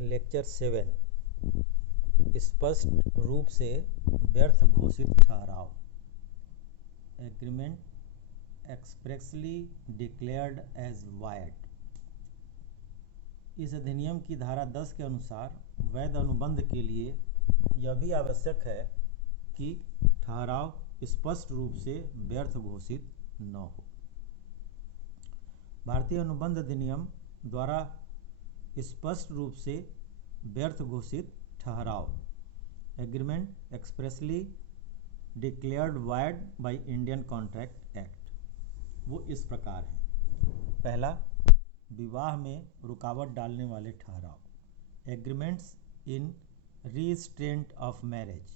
Lecture 7 स्पष्ट रूप से व्यर्थ घोषित ठहराव। Agreement expressly declared as void. इस अधिनियम की धारा 10 के अनुसार वैध अनुबंध के लिए यह भी आवश्यक है कि ठहराव स्पष्ट रूप से व्यर्थ घोषित न हो। भारतीय अनुबंध अधिनियम द्वारा स्पष्ट रूप से व्यर्थ घोषित ठहराव agreement expressly declared wide by Indian contract act वो इस प्रकार हैं। पहला, विवाह में रुकावट डालने वाले ठहराव एग्रीमेंट्स इन रीस्ट्रेंट ऑफ मैरिज।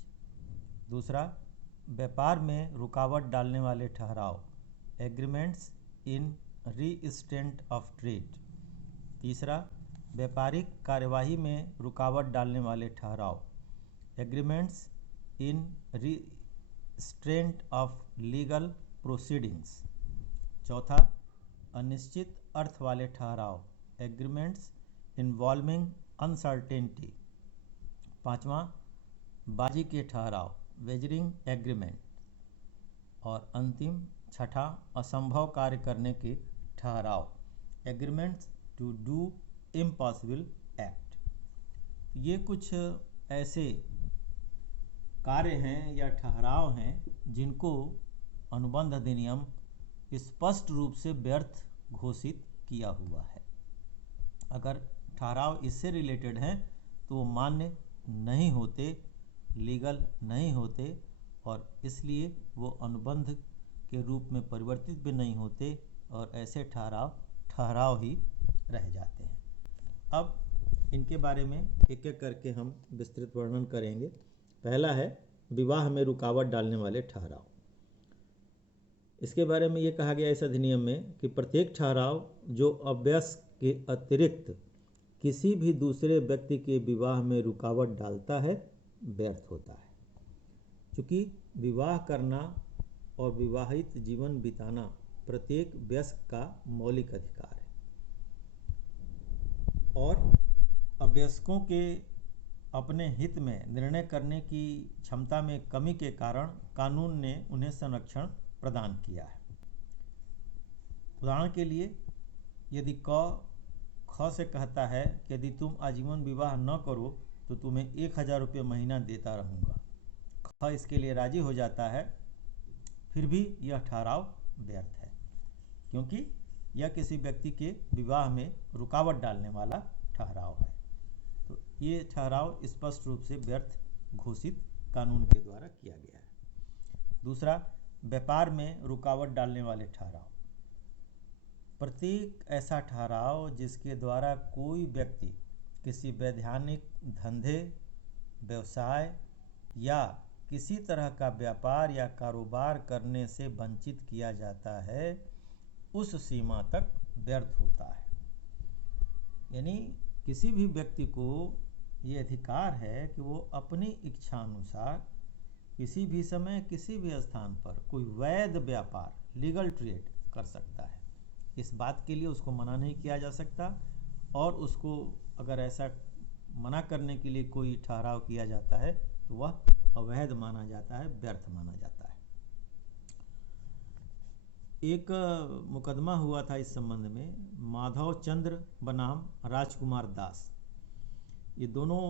दूसरा, व्यापार में रुकावट डालने वाले ठहराव एग्रीमेंट्स इन रीस्ट्रेंट ऑफ ट्रेड। तीसरा, व्यापारिक कार्यवाही में रुकावट डालने वाले ठहराव agreements in restraint of legal proceedings. चौथा, अनिश्चित अर्थ वाले ठहराव एग्रीमेंट्स इन्वॉल्विंग अनसर्टेनिटी। पांचवा, बाजी के ठहराव वेजरिंग एग्रीमेंट। और अंतिम छठा, असंभव कार्य करने के ठहराव agreements to do impossible act. ये कुछ ऐसे कार्य हैं या ठहराव हैं जिनको अनुबंध अधिनियम स्पष्ट रूप से व्यर्थ घोषित किया हुआ है। अगर ठहराव इससे रिलेटेड हैं तो वो मान्य नहीं होते, लीगल नहीं होते और इसलिए वो अनुबंध के रूप में परिवर्तित भी नहीं होते और ऐसे ठहराव ही रह जाते हैं। अब इनके बारे में एक एक करके हम विस्तृत वर्णन करेंगे। पहला है विवाह में रुकावट डालने वाले ठहराव। इसके बारे में ये कहा गया इस अधिनियम में कि प्रत्येक ठहराव जो अवयस्क के अतिरिक्त किसी भी दूसरे व्यक्ति के विवाह में रुकावट डालता है व्यर्थ होता है। चूँकि विवाह करना और विवाहित जीवन बिताना प्रत्येक वयस्क का मौलिक अधिकार है और अवयस्कों के अपने हित में निर्णय करने की क्षमता में कमी के कारण कानून ने उन्हें संरक्षण प्रदान किया है। उदाहरण के लिए यदि ख से कहता है कि यदि तुम आजीवन विवाह न करो तो तुम्हें 1000 रुपये महीना देता रहूँगा, ख इसके लिए राजी हो जाता है, फिर भी यह ठहराव व्यर्थ है क्योंकि यह किसी व्यक्ति के विवाह में रुकावट डालने वाला ठहराव है। तो ये ठहराव स्पष्ट रूप से व्यर्थ घोषित कानून के द्वारा किया गया है। दूसरा, व्यापार में रुकावट डालने वाले ठहराव। प्रत्येक ऐसा ठहराव जिसके द्वारा कोई व्यक्ति किसी वैधानिक धंधे, व्यवसाय या किसी तरह का व्यापार या कारोबार करने से वंचित किया जाता है उस सीमा तक व्यर्थ होता है। यानी किसी भी व्यक्ति को ये अधिकार है कि वो अपनी इच्छा अनुसार किसी भी समय किसी भी स्थान पर कोई वैध व्यापार, लीगल ट्रेड कर सकता है। इस बात के लिए उसको मना नहीं किया जा सकता और उसको अगर ऐसा मना करने के लिए कोई ठहराव किया जाता है तो वह अवैध माना जाता है, व्यर्थ माना जाता है। एक मुकदमा हुआ था इस संबंध में, माधव चंद्र बनाम राजकुमार दास। ये दोनों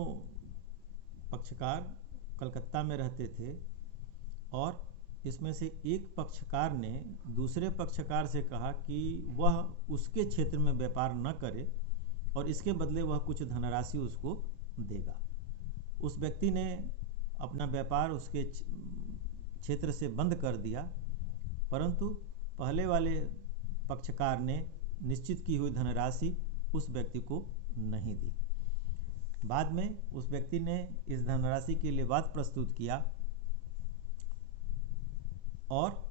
पक्षकार कलकत्ता में रहते थे और इसमें से एक पक्षकार ने दूसरे पक्षकार से कहा कि वह उसके क्षेत्र में व्यापार न करे और इसके बदले वह कुछ धनराशि उसको देगा। उस व्यक्ति ने अपना व्यापार उसके क्षेत्र से बंद कर दिया, परंतु पहले वाले पक्षकार ने निश्चित की हुई धनराशि उस व्यक्ति को नहीं दी। बाद में उस व्यक्ति ने इस धनराशि के लिए वाद प्रस्तुत किया और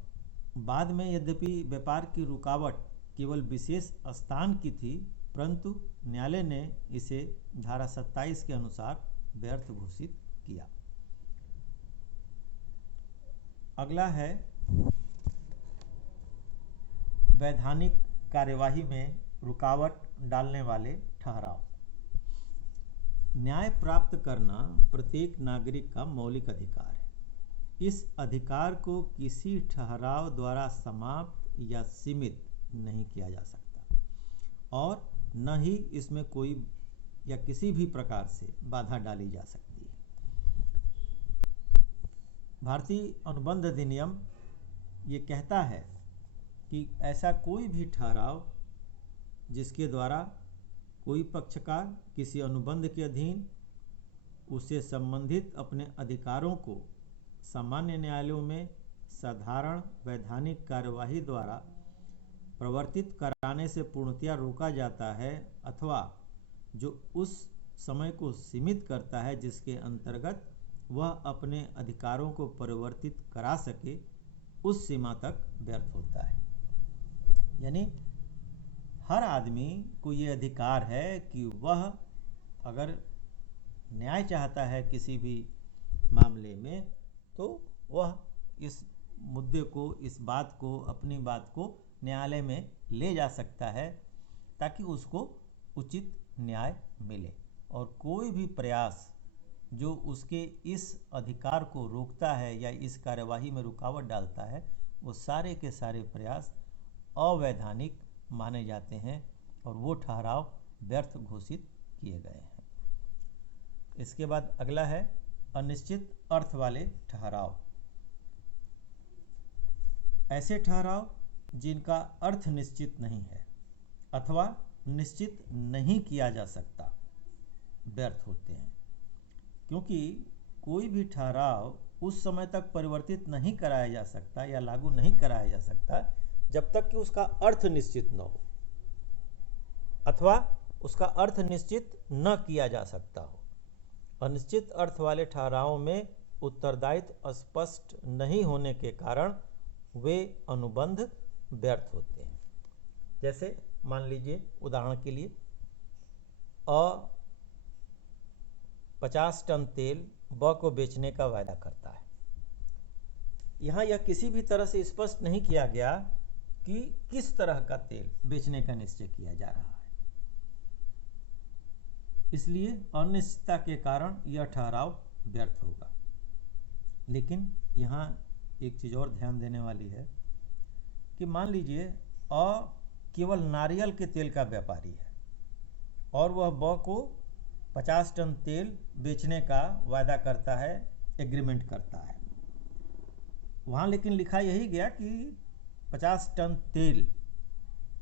बाद में यद्यपि व्यापार की रुकावट केवल विशेष स्थान की थी, परंतु न्यायालय ने इसे धारा 27 के अनुसार व्यर्थ घोषित किया। अगला है वैधानिक कार्यवाही में रुकावट डालने वाले ठहराव। न्याय प्राप्त करना प्रत्येक नागरिक का मौलिक अधिकार है। इस अधिकार को किसी ठहराव द्वारा समाप्त या सीमित नहीं किया जा सकता और न ही इसमें कोई या किसी भी प्रकार से बाधा डाली जा सकती है। भारतीय अनुबंध अधिनियम ये कहता है कि ऐसा कोई भी ठहराव जिसके द्वारा कोई पक्षकार किसी अनुबंध के अधीन उससे संबंधित अपने अधिकारों को सामान्य न्यायालयों में साधारण वैधानिक कार्यवाही द्वारा प्रवर्तित कराने से पूर्णतया रोका जाता है अथवा जो उस समय को सीमित करता है जिसके अंतर्गत वह अपने अधिकारों को परिवर्तित करा सके, उस सीमा तक व्यर्थ होता है। यानी हर आदमी को ये अधिकार है कि वह अगर न्याय चाहता है किसी भी मामले में तो वह इस मुद्दे को, इस बात को, अपनी बात को न्यायालय में ले जा सकता है ताकि उसको उचित न्याय मिले। और कोई भी प्रयास जो उसके इस अधिकार को रोकता है या इस कार्यवाही में रुकावट डालता है, वो सारे के सारे प्रयास अवैधानिक माने जाते हैं और वो ठहराव व्यर्थ घोषित किए गए हैं। इसके बाद अगला है अनिश्चित अर्थ वाले ठहराव। ऐसे ठहराव जिनका अर्थ निश्चित नहीं है अथवा निश्चित नहीं किया जा सकता व्यर्थ होते हैं, क्योंकि कोई भी ठहराव उस समय तक परिवर्तित नहीं कराया जा सकता या लागू नहीं कराया जा सकता जब तक कि उसका अर्थ निश्चित न हो अथवा उसका अर्थ निश्चित न किया जा सकता हो। अनिश्चित अर्थ वाले ठहरावों में उत्तरदायित्व स्पष्ट नहीं होने के कारण वे अनुबंध व्यर्थ होते हैं। जैसे मान लीजिए उदाहरण के लिए 50 टन तेल ब को बेचने का वायदा करता है। यहाँ यह किसी भी तरह से स्पष्ट नहीं किया गया कि किस तरह का तेल बेचने का निश्चय किया जा रहा है, इसलिए अनिश्चितता के कारण यह ठहराव व्यर्थ होगा। लेकिन यहाँ एक चीज़ और ध्यान देने वाली है कि मान लीजिए केवल नारियल के तेल का व्यापारी है और वह ब को 50 टन तेल बेचने का वायदा करता है, एग्रीमेंट करता है। वहाँ लेकिन लिखा यही गया कि 50 टन तेल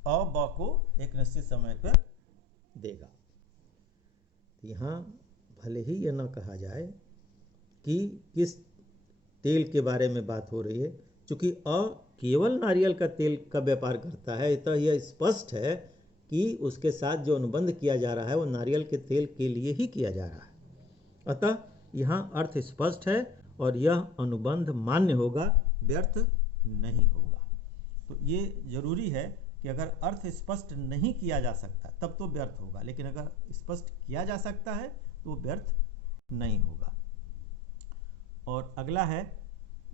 ब को एक निश्चित समय पर देगा। यहाँ भले ही यह न कहा जाए कि किस तेल के बारे में बात हो रही है, चूँकि केवल नारियल का तेल का व्यापार करता है, तो यह स्पष्ट है कि उसके साथ जो अनुबंध किया जा रहा है वो नारियल के तेल के लिए ही किया जा रहा है। अतः यहाँ अर्थ स्पष्ट है और यह अनुबंध मान्य होगा, व्यर्थ नहीं होगा। तो ये जरूरी है कि अगर अर्थ स्पष्ट नहीं किया जा सकता तब तो व्यर्थ होगा, लेकिन अगर स्पष्ट किया जा सकता है तो व्यर्थ नहीं होगा। और अगला है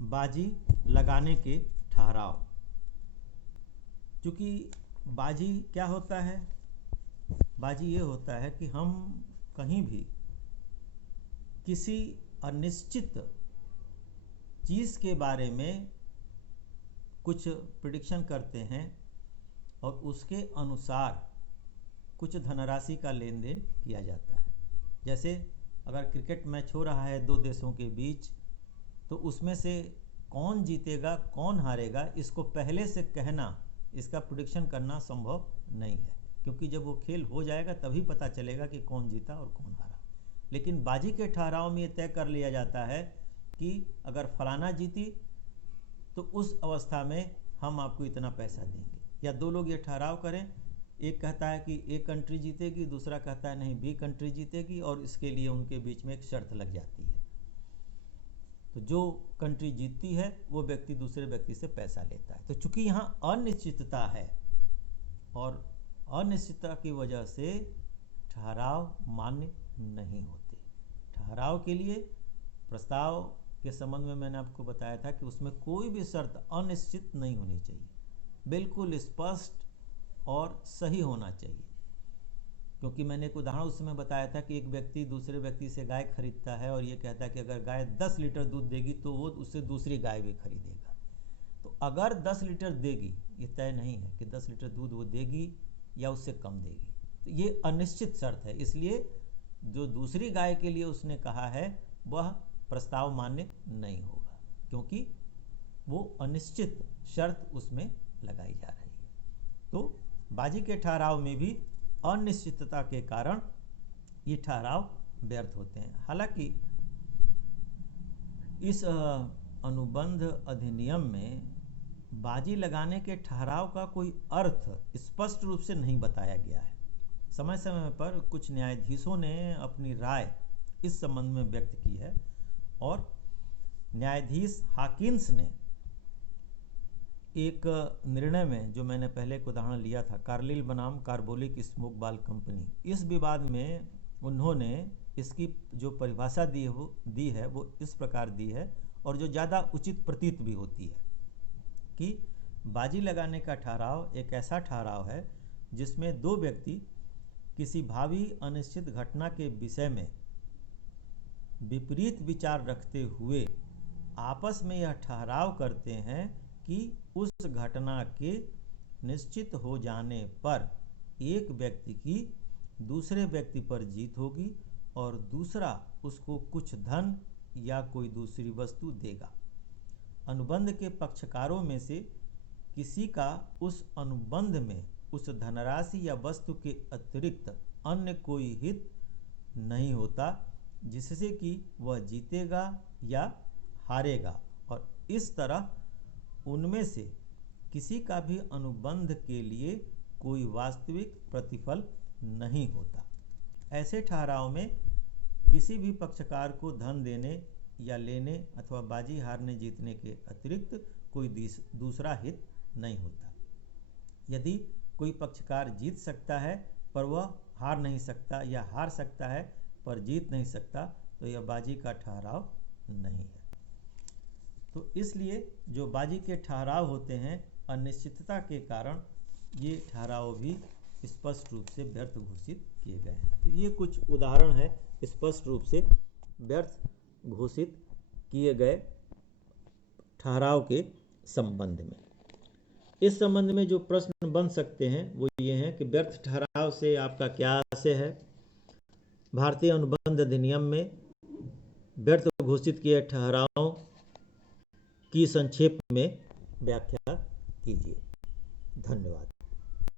बाजी लगाने के ठहराव। चूँकि बाजी क्या होता है? बाजी ये होता है कि हम कहीं भी किसी अनिश्चित चीज़ के बारे में कुछ प्रेडिक्शन करते हैं और उसके अनुसार कुछ धनराशि का लेन देन किया जाता है। जैसे अगर क्रिकेट मैच हो रहा है दो देशों के बीच, तो उसमें से कौन जीतेगा कौन हारेगा इसको पहले से कहना, इसका प्रेडिक्शन करना संभव नहीं है, क्योंकि जब वो खेल हो जाएगा तभी पता चलेगा कि कौन जीता और कौन हारा। लेकिन बाजी के ठहराव में ये तय कर लिया जाता है कि अगर फलाना जीती तो उस अवस्था में हम आपको इतना पैसा देंगे। या दो लोग ये ठहराव करें, एक कहता है कि ए कंट्री जीतेगी, दूसरा कहता है नहीं बी कंट्री जीतेगी, और इसके लिए उनके बीच में एक शर्त लग जाती है। तो जो कंट्री जीतती है वो व्यक्ति दूसरे व्यक्ति से पैसा लेता है। तो चूंकि यहाँ अनिश्चितता है और अनिश्चितता की वजह से ठहराव मान्य नहीं होते। ठहराव के लिए प्रस्ताव के संबंध में मैंने आपको बताया था कि उसमें कोई भी शर्त अनिश्चित नहीं होनी चाहिए, बिल्कुल स्पष्ट और सही होना चाहिए, क्योंकि मैंने एक उदाहरण उस समय बताया था कि एक व्यक्ति दूसरे व्यक्ति से गाय खरीदता है और ये कहता है कि अगर गाय 10 लीटर दूध देगी तो वो उससे दूसरी गाय भी खरीदेगा। तो अगर 10 लीटर देगी, ये तय नहीं है कि 10 लीटर दूध वो देगी या उससे कम देगी, तो ये अनिश्चित शर्त है। इसलिए जो दूसरी गाय के लिए उसने कहा है वह प्रस्ताव मान्य नहीं होगा, क्योंकि वो अनिश्चित शर्त उसमें लगाई जा रही है। तो बाजी के ठहराव में भी अनिश्चितता के कारण ये ठहराव व्यर्थ होते हैं। हालांकि इस अनुबंध अधिनियम में बाजी लगाने के ठहराव का कोई अर्थ स्पष्ट रूप से नहीं बताया गया है। समय समय पर कुछ न्यायाधीशों ने अपनी राय इस संबंध में व्यक्त की है और न्यायाधीश हाकिन्स ने एक निर्णय में, जो मैंने पहले एक उदाहरण लिया था, कार्लिल बनाम कार्बोलिक स्मोक बाल कंपनी, इस विवाद में उन्होंने इसकी जो परिभाषा दी है वो इस प्रकार दी है और जो ज़्यादा उचित प्रतीत भी होती है कि बाजी लगाने का ठहराव एक ऐसा ठहराव है जिसमें दो व्यक्ति किसी भावी अनिश्चित घटना के विषय में विपरीत विचार रखते हुए आपस में यह ठहराव करते हैं कि उस घटना के निश्चित हो जाने पर एक व्यक्ति की दूसरे व्यक्ति पर जीत होगी और दूसरा उसको कुछ धन या कोई दूसरी वस्तु देगा। अनुबंध के पक्षकारों में से किसी का उस अनुबंध में उस धनराशि या वस्तु के अतिरिक्त अन्य कोई हित नहीं होता जिससे कि वह जीतेगा या हारेगा, और इस तरह उनमें से किसी का भी अनुबंध के लिए कोई वास्तविक प्रतिफल नहीं होता। ऐसे ठहराव में किसी भी पक्षकार को धन देने या लेने अथवा बाजी हारने जीतने के अतिरिक्त कोई दूसरा हित नहीं होता। यदि कोई पक्षकार जीत सकता है पर वह हार नहीं सकता या हार सकता है पर जीत नहीं सकता, तो यह बाजी का ठहराव नहीं है। तो इसलिए जो बाजी के ठहराव होते हैं अनिश्चितता के कारण ये ठहराव भी स्पष्ट रूप से व्यर्थ घोषित किए गए हैं। तो ये कुछ उदाहरण है स्पष्ट रूप से व्यर्थ घोषित किए गए ठहराव के संबंध में। इस संबंध में जो प्रश्न बन सकते हैं वो ये हैं कि व्यर्थ ठहराव से आपका क्या आशय है। भारतीय अनुबंध अधिनियम में व्यर्थ घोषित किए ठहरावों की संक्षेप में व्याख्या कीजिए। धन्यवाद।